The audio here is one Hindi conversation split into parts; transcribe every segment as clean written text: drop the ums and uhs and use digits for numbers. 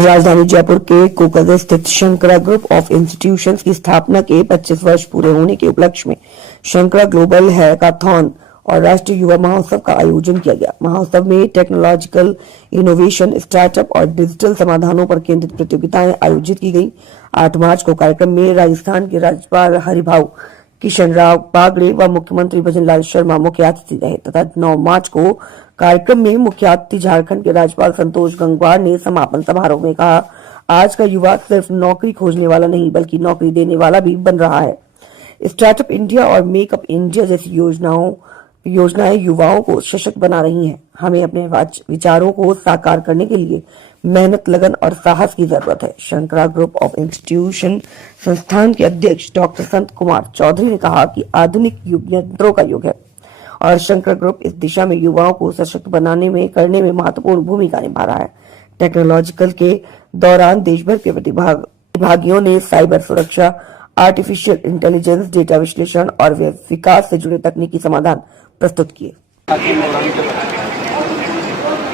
राजधानी जयपुर के कोकद स्थित शंकरा ग्रुप ऑफ इंस्टीट्यूशंस की स्थापना के 25 वर्ष पूरे होने के उपलक्ष्य में शंकरा ग्लोबल हैकाथॉन और राष्ट्रीय युवा महोत्सव का आयोजन किया गया। महोत्सव में टेक्नोलॉजिकल इनोवेशन, स्टार्टअप और डिजिटल समाधानों पर केंद्रित प्रतियोगिताएं आयोजित की गई। 8 मार्च को कार्यक्रम में राजस्थान के राज्यपाल हरिभाऊ किशनराव बागड़े व मुख्यमंत्री भजनलाल शर्मा मुख्य अतिथि रहे तथा 9 मार्च को कार्यक्रम में मुख्य अतिथि झारखंड के राज्यपाल संतोष गंगवार ने समापन समारोह में कहा, आज का युवा सिर्फ नौकरी खोजने वाला नहीं बल्कि नौकरी देने वाला भी बन रहा है। स्टार्टअप इंडिया और मेकअप इंडिया जैसी योजनाएं युवाओं को सशक्त बना रही हैं। हमें अपने विचारों को साकार करने के लिए मेहनत, लगन और साहस की जरूरत है। शंकरा ग्रुप ऑफ इंस्टीट्यूशन संस्थान के अध्यक्ष डॉक्टर संत कुमार चौधरी ने कहा कि आधुनिक युग यंत्रों का युग है और शंकरा ग्रुप इस दिशा में युवाओं को सशक्त करने में महत्वपूर्ण भूमिका निभा रहा है। टेक्नोलॉजिकल के दौरान देश भर के प्रतिभागियों ने साइबर सुरक्षा, आर्टिफिशियल इंटेलिजेंस, डेटा विश्लेषण और विकास से जुड़े तकनीकी समाधान प्रस्तुत किए।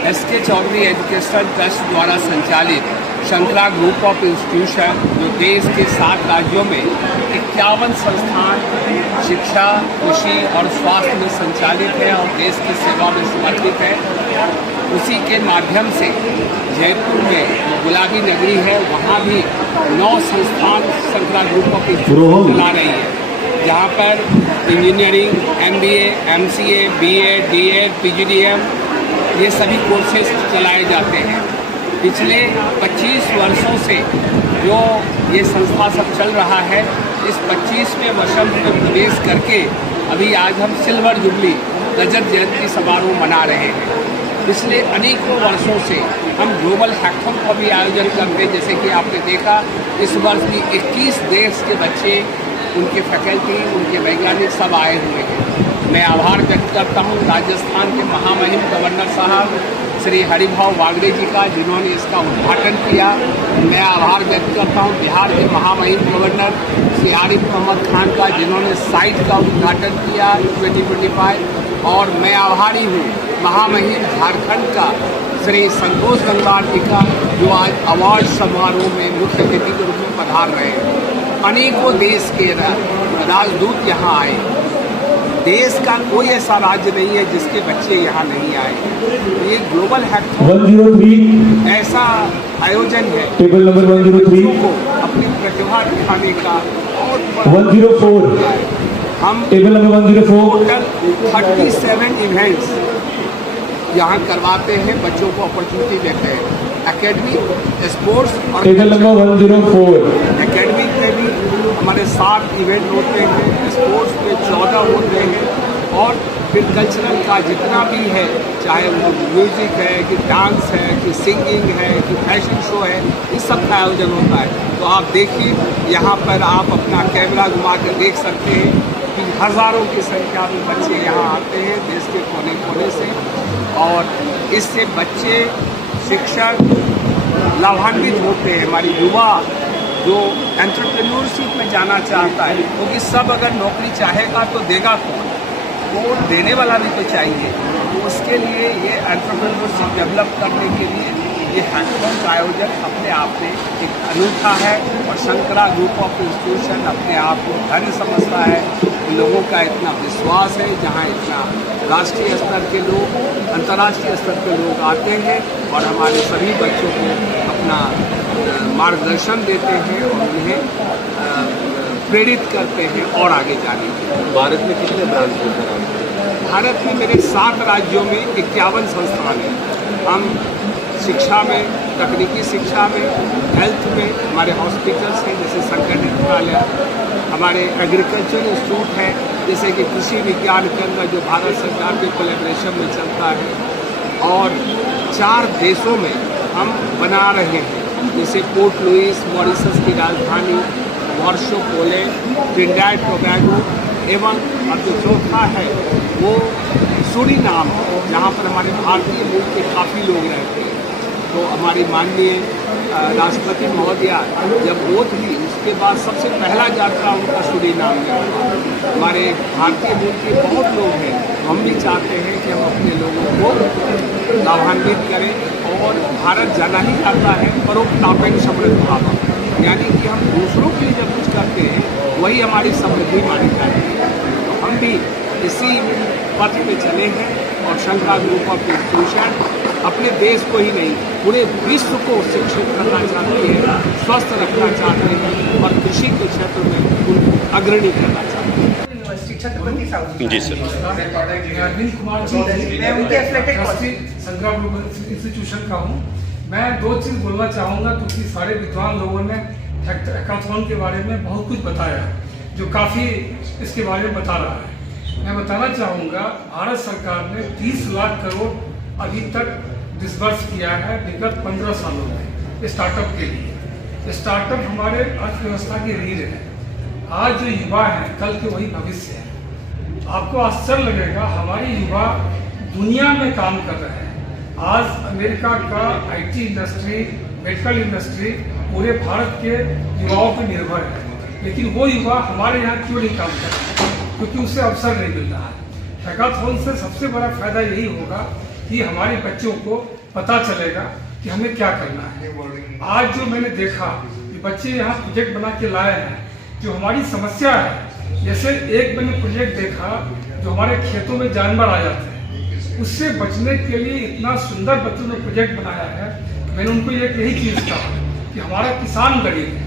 एसके चौधरी एजुकेशनल ट्रस्ट द्वारा संचालित शंकरा ग्रुप ऑफ इंस्टीट्यूशन जो देश के 7 राज्यों में 51 संस्थान शिक्षा, कृषि और स्वास्थ्य में संचालित है और देश की सेवा में समर्पित है, उसी के माध्यम से जयपुर में गुलाबी नगरी है, वहाँ भी 9 संस्थान शंकरा ग्रुप ऑफ इंस्टीट्यूशन चला रही है, जहाँ पर engineering, MBA, MCA, BA, DA, PGDM ये सभी कोर्सेज चलाए जाते हैं। पिछले 25 वर्षों से जो ये संस्था सब चल रहा है, इस 25वें वर्ष में प्रवेश करके अभी आज हम सिल्वर जुबली रजत जयंती समारोह मना रहे हैं। पिछले अनेकों वर्षों से हम ग्लोबल हैकाथॉन का भी आयोजन करते हैं, जैसे कि आपने देखा इस वर्ष भी 21 देश के बच्चे, उनके फैकल्टी, उनके वैज्ञानिक सब आए हुए हैं। मैं आभार व्यक्त करता हूँ राजस्थान के महामहिम गवर्नर साहब श्री हरिभाऊ बागड़े जी का, जिन्होंने इसका उद्घाटन किया। मैं आभार व्यक्त करता हूँ बिहार के महामहिम गवर्नर श्री आरिफ मोहम्मद खान का, जिन्होंने साइट का उद्घाटन किया 2025। और मैं आभारी हूँ महामहिम झारखंड का श्री संतोष गंगवार जी का, जो आज अवार्ड समारोह में मुख्य अतिथि के रूप में पधार रहे हैं। अनेकों देश के राजदूत यहाँ आए। देश का कोई ऐसा राज्य नहीं है जिसके बच्चे यहाँ नहीं आए। ये ग्लोबल हैकाथॉन 103 ऐसा आयोजन है टेबल नंबर 103 को अपनी प्रतिभा दिखाने का। और 104 हम टेबल नंबर 104 टोटल 37 इवेंट्स यहाँ करवाते हैं, बच्चों को अपॉर्चुनिटी देते हैं। एकेडमी, स्पोर्ट्स और टेबल नंबर 104 एकेडमिक में भी हमारे 7 इवेंट होते हैं, स्पोर्ट्स में 14 होते हैं और फिर कल्चरल का जितना भी है, चाहे वो म्यूजिक है कि डांस है कि सिंगिंग है कि फैशन शो है, इस सब का आयोजन होता है। तो आप देखिए यहाँ पर आप अपना कैमरा घुमा कर देख सकते हैं कि हज़ारों की संख्या में बच्चे यहाँ आते हैं देश के कोने कोने से, और इससे बच्चे, शिक्षक लाभान्वित होते हैं। हमारी युवा जो एंटरप्रेन्योरशिप में जाना चाहता है, क्योंकि सब अगर नौकरी चाहेगा तो देगा कौन, वो देने वाला भी तो चाहिए। तो उसके लिए ये एंटरप्रेन्योरशिप डेवलप करने के लिए ये हैकाथॉन का आयोजन अपने आप में एक अनूठा है। और शंकरा ग्रुप ऑफ इंस्टीट्यूशन अपने आप को धन्य समझता है। लोगों का इतना विश्वास है, जहाँ इतना राष्ट्रीय स्तर के लोग, अंतर्राष्ट्रीय स्तर के लोग आते हैं और हमारे सभी बच्चों को अपना मार्गदर्शन देते हैं और उन्हें प्रेरित करते हैं और आगे जाने के। भारत में कितने ब्रांच हैं? भारत में मेरे 7 राज्यों में 51 संस्थान हैं। हम शिक्षा में, तकनीकी शिक्षा में, हेल्थ में हमारे हॉस्पिटल्स हैं जैसे शंकर नेत्रालय, हमारे एग्रीकल्चर इंस्टीट्यूट है जैसे कि कृषि विज्ञान केंद्र जो भारत सरकार के कोलैबोरेशन में चलता है, और 4 देशों में हम बना रहे हैं जैसे पोर्ट लुइस मॉरिशस की राजधानी, वार्सो पोलैंड, ट्रिनिडाद टोबैगो, एवं अब जो चौथा है वो सूरीनाम है, जहाँ पर हमारे भारतीय मूल के काफ़ी लोग रहते हैं। तो हमारी माननीय राष्ट्रपति महोदया जब ओथ ली उसके बाद सबसे पहला यात्रा उनका सूरीनाम में हुआ। हमारे भारतीय मूल के बहुत लोग हैं, हम भी चाहते हैं कि हम अपने लोगों को लाभान्वित करें और भारत जाना ही चाहता है परोपकारेण समृद्ध भाव, यानी कि हम दूसरों के लिए जब कुछ करते हैं वही हमारी समृद्धि मानी जाती है। तो हम भी इसी पथ पे चले हैं और शंकरा ग्रुप ऑफ इंस्टीट्यूशन अपने देश को ही नहीं पूरे विश्व को शिक्षित करना चाहती है, स्वस्थ रखना चाहते हैं और कृषि के क्षेत्र में उनको अग्रणी करना चाहते हैं। यूनिवर्सिटी छत्रपति साहू जी सर। अरविंद कुमार जी, मैं उनके athletic trustee Shankara global institution का हूँ। मैं दो चीज़ बोलना चाहूँगा क्योंकि सारे विद्वान लोगों ने हैकाथॉन के बारे में बहुत कुछ बताया जो काफ़ी इसके बारे में बता रहा है। मैं बताना चाहूँगा भारत सरकार ने 30 लाख करोड़ अभी तक डिसबर्स किया है विगत 15 सालों में स्टार्टअप के लिए। स्टार्टअप हमारे अर्थव्यवस्था की रीढ़ है। आज जो युवा हैं कल के वही भविष्य है। आपको आश्चर्य लगेगा हमारे युवा दुनिया में काम कर रहे हैं। आज अमेरिका का आईटी इंडस्ट्री, मेडिकल इंडस्ट्री पूरे भारत के युवाओं पर निर्भर है, लेकिन वो युवा हमारे यहाँ क्यों नहीं काम कर रहे? क्योंकि उसे अवसर नहीं मिल रहा है। हैकाथॉन से सबसे बड़ा फायदा यही होगा कि हमारे बच्चों को पता चलेगा कि हमें क्या करना है। आज जो मैंने देखा कि बच्चे यहाँ प्रोजेक्ट बना के लाए हैं जो हमारी समस्या है, जैसे एक मैंने प्रोजेक्ट देखा जो हमारे खेतों में जानवर आ जाते हैं, उससे बचने के लिए इतना सुंदर बच्चों ने प्रोजेक्ट बनाया है। मैंने उनको यही चीज़ कहा कि हमारा किसान गरीब है,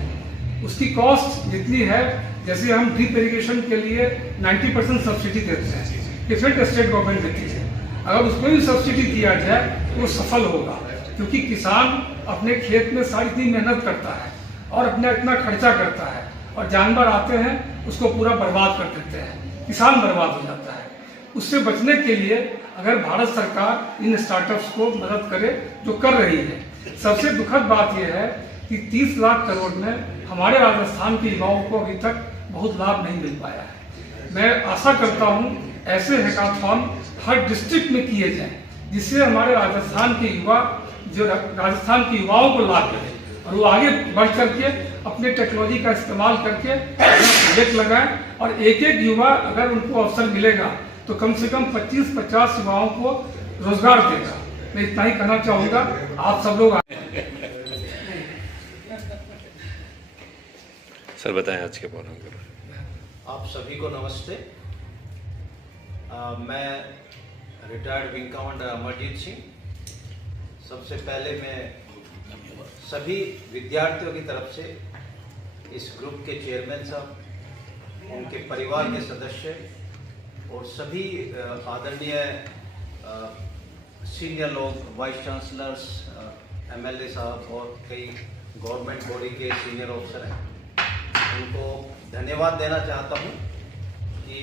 उसकी कॉस्ट जितनी है, जैसे हम ड्रिप इरिगेशन के लिए 90% सब्सिडी देते हैं, डिफरेंट स्टेट गवर्नमेंट देती है, अगर उसको भी सब्सिडी दिया जाए तो सफल होगा, क्योंकि किसान अपने खेत में सारी इतनी मेहनत करता है और अपना इतना खर्चा करता है और जानवर आते हैं उसको पूरा बर्बाद कर देते हैं, किसान बर्बाद हो जाता है। उससे बचने के लिए अगर भारत सरकार इन स्टार्टअप्स को मदद करे जो कर रही है। सबसे दुखद बात यह है कि 30 लाख करोड़ में हमारे राजस्थान के युवाओं को अभी तक बहुत लाभ नहीं मिल पाया है। मैं आशा करता हूँ ऐसे हैकाथॉन हर डिस्ट्रिक्ट में किए जाएं, जिससे हमारे राजस्थान के युवा जो राजस्थान के युवाओं को लाभ मिले और वो आगे बढ़ करके अपने टेक्नोलॉजी का इस्तेमाल करके प्रोजेक्ट लगाएं। और एक एक युवा अगर उनको अवसर मिलेगा तो कम से कम 25-50 युवाओं को रोजगार देगा। मैं इतना ही कहना चाहूँगा। आप सब लोग सर बताएं आज के प्रोग्राम के बारे में। आप सभी को नमस्ते। मैं retired wing commander Amarjeet Singh. सबसे पहले मैं सभी विद्यार्थियों की तरफ से इस ग्रुप के चेयरमैन साहब, उनके परिवार के सदस्य और सभी आदरणीय सीनियर लोग, वाइस चांसलर्स, एमएलए साहब और कई गवर्नमेंट बॉडी के सीनियर ऑफिसर हैं, उनको धन्यवाद देना चाहता हूं कि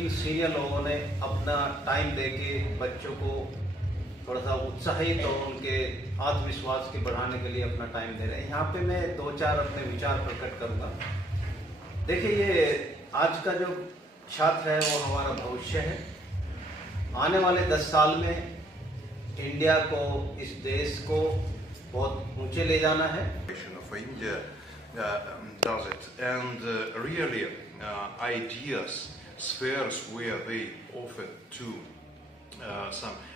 इन सीनियर लोगों ने अपना टाइम देके बच्चों को थोड़ा सा उत्साहित और उनके आत्मविश्वास के बढ़ाने के लिए अपना टाइम दे रहे हैं। यहाँ पे मैं 2-4 अपने विचार प्रकट करूँगा। देखिए, ये आज का जो छात्र है वो हमारा भविष्य है। आने वाले 10 साल में इंडिया को, इस देश को बहुत ऊंचे ले जाना है। of India does it, and really ideas, spheres where they offer to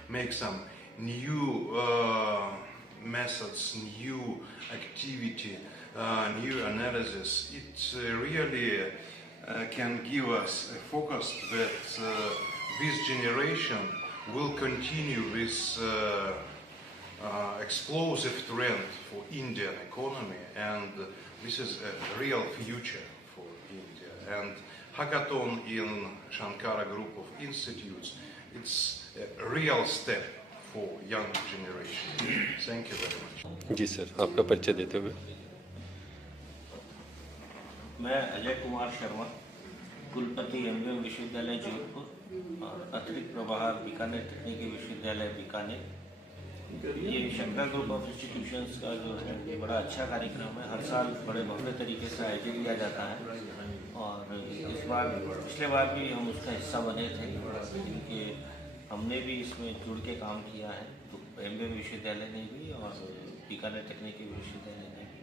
make some new methods, new activity, new analysis. It really can give us a focus that this generation will continue this explosive trend for Indian economy, and this is a real future for India. And hackathon in Shankara Group of Institutes, it's a real step for young generation. Thank you very much. जी सर, आपका परिचय देते हुए। मैं अजय कुमार शर्मा, कुलपति एमबीएम विश्वविद्यालय जोधपुर और अतिरिक्त प्रभार बीकानेर तकनीकी विश्वविद्यालय बीकानेर। ये शंकरा ग्रुप ऑफ इंस्टीट्यूशंस का जो है ये बड़ा अच्छा कार्यक्रम है। हर साल बड़े भव्य तरीके से आयोजित किया जाता है और इस बार, पिछले बार भी हम उसका हिस्सा बने थे, जिनके हमने भी इसमें जुड़ के काम किया है, तो एमबीएम विश्वविद्यालय ने भी और बीकानेर तकनीकी विश्वविद्यालय ने भी।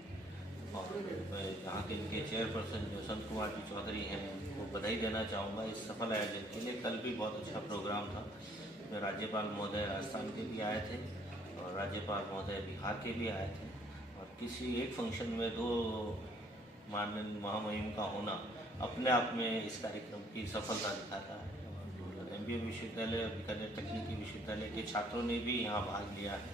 और मैं यहाँ के इनके चेयरपर्सन जो संत कुमार जी चौधरी हैं उनको बधाई देना चाहूँगा इस सफल आयोजन के लिए। कल भी बहुत अच्छा प्रोग्राम था, इसमें राज्यपाल महोदय राजस्थान के भी आए थे और राज्यपाल महोदय बिहार के भी आए थे, और किसी एक फंक्शन में दो माननीय महामहिम का होना अपने आप में इस कार्यक्रम की सफलता दिखाता है। MBM विश्वविद्यालय और बीकानेर तकनीकी विश्वविद्यालय के छात्रों ने भी यहाँ भाग लिया है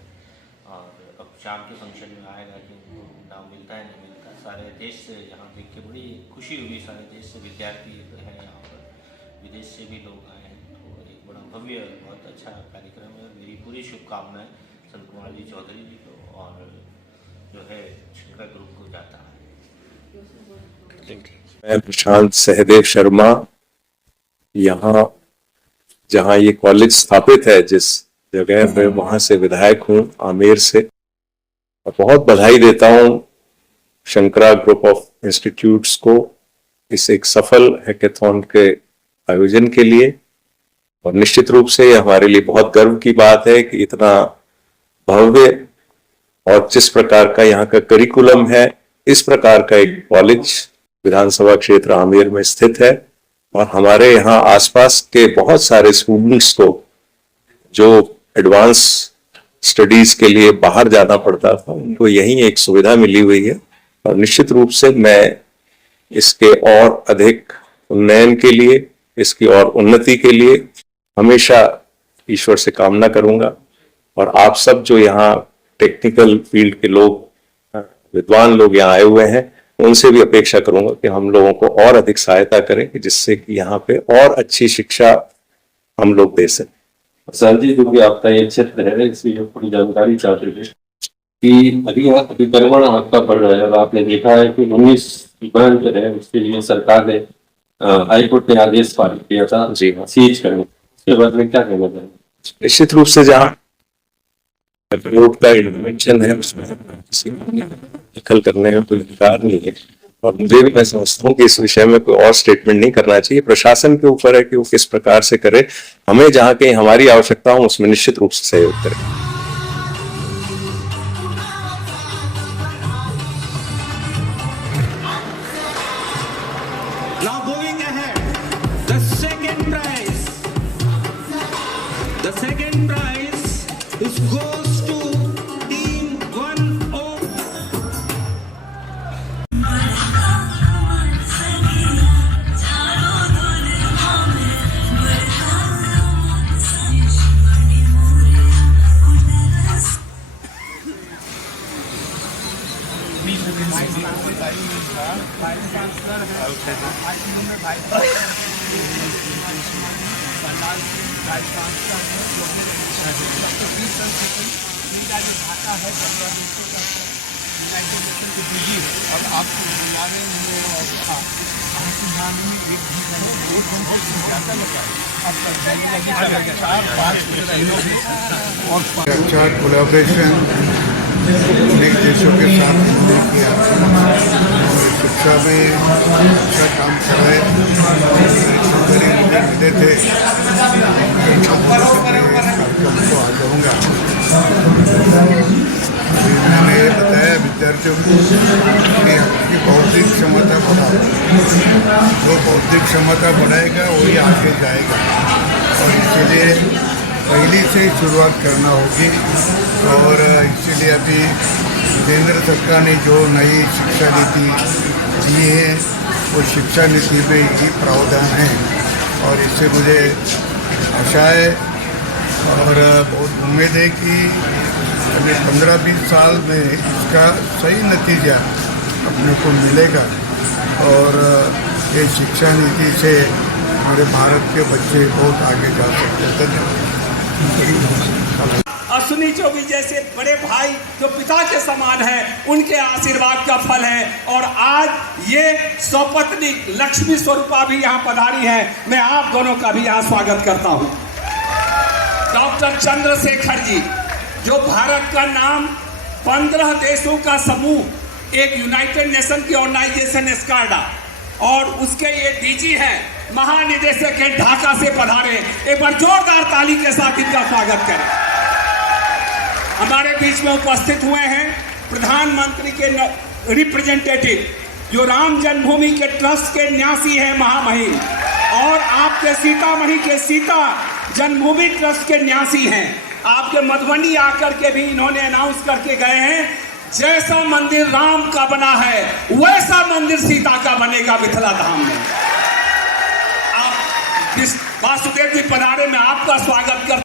और अब शाम के फंक्शन में आएगा कि उनको नाम मिलता है नहीं मिलता। सारे देश से यहाँ देख के बड़ी खुशी हुई, सारे देश से विद्यार्थी हैं यहाँ पर, विदेश से भी लोग आए हैं, तो एक बड़ा भव्य बहुत अच्छा कार्यक्रम है। मेरी पूरी शुभकामनाएं संत कुमार जी चौधरी जी को और जो है शंकरा ग्रुप को जाता है। मैं प्रशांत सहदेव शर्मा, यहाँ जहाँ ये कॉलेज स्थापित है जिस जगह पे, वहां से विधायक हूँ आमेर से, और बहुत बधाई देता हूँ शंकरा ग्रुप ऑफ इंस्टीट्यूट्स को इस एक सफल हैकेथॉन के आयोजन के लिए। और निश्चित रूप से हमारे लिए बहुत गर्व की बात है कि इतना भव्य और जिस प्रकार का यहाँ का करिकुलम है, इस प्रकार का एक कॉलेज विधानसभा क्षेत्र आमेर में स्थित है। और हमारे यहाँ आसपास के बहुत सारे स्टूडेंट्स को जो एडवांस स्टडीज के लिए बाहर जाना पड़ता था, उनको यहीं एक सुविधा मिली हुई है। और निश्चित रूप से मैं इसके और अधिक उन्नयन के लिए, इसकी और उन्नति के लिए हमेशा ईश्वर से कामना करूंगा। और आप सब जो यहाँ टेक्निकल फील्ड के लोग, विद्वान लोग यहाँ आए हुए हैं, उनसे भी अपेक्षा करूंगा कि हम लोगों को और अधिक सहायता करें कि जिससे कि यहाँ पे और अच्छी शिक्षा हम लोग दे सकें। सर जी, क्योंकि आपका ये क्षेत्र है इसलिए थोड़ी जानकारी चाहते थे कि अतिक्रमण आपका बढ़ रहा है और आपने देखा है कि 19 बैंक जो है उसके लिए सरकार ने हाईकोर्ट ने आदेश पारित किया था जी हाँ, सीज करने, उसके बारे में क्या कहना चाहिए? निश्चित रूप से जहाँ कोर्ट का इंटरवेंशन है उसमें किसी को दखल करने में कोई अधिकार नहीं है। और मुझे भी मैं समझता हूँ कि इस विषय में कोई और स्टेटमेंट नहीं करना चाहिए। प्रशासन के ऊपर है कि वो किस प्रकार से करे। हमें जहाँ कहीं हमारी आवश्यकता हो उसमें निश्चित रूप से सहयोग करें। Now moving ahead, the second prize goes to team 1O. अच्छा कोलैबोरेशन अनेक देशों के साथ इन्होंने किया और शिक्षा में अच्छा काम कर रहे हैं। मुझे मिले थे, कार्यक्रम को आ जाऊँगा। मैंने ये बताया विद्यार्थियों को कि आपकी बौद्धिक क्षमता बढ़ाओ, जो बौद्धिक क्षमता बढ़ाएगा वही आगे जाएगा और इसीलिए पहली से ही शुरुआत करना होगी। और इसीलिए अभी केंद्र सरकार ने जो नई शिक्षा नीति दी है वो शिक्षा नीति में ही प्रावधान है और इससे मुझे आशा है और बहुत उम्मीद है कि अगले 15-20 साल में इसका सही नतीजा अपने को मिलेगा और ये शिक्षा नीति से हमारे भारत के बच्चे बहुत आगे जा सकते हैं। धन्यवाद। अश्विनी चौबे जैसे बड़े भाई जो पिता के समान है, उनके आशीर्वाद का फल है। और आज ये सौपत्नी लक्ष्मी स्वरूपा भी यहाँ पधारी है। मैं आप दोनों का भी यहाँ स्वागत करता हूँ। डॉक्टर चंद्रशेखर जी, जो भारत का नाम 15 देशों का समूह, एक यूनाइटेड नेशन की ऑर्गेनाइजेशन एस्कार्डा, और उसके ये डीजी हैं, महानिदेशक है, ढाका से पधारे। एक बार जोरदार ताली के साथ इनका स्वागत करें। हमारे बीच में उपस्थित हुए हैं प्रधानमंत्री के रिप्रेजेंटेटिव, जो राम जन्मभूमि के ट्रस्ट के न्यासी हैं महामहिम, और आपके सीतामढ़ी के सीता जन्मभूमि ट्रस्ट के न्यासी हैं। आपके मधुबनी आकर के भी इन्होंने अनाउंस करके गए हैं, जैसा मंदिर राम का बना है वैसा मंदिर सीता का बनेगा मिथिला धाम में। आप वासुदेव जी पधारे, में आपका स्वागत करता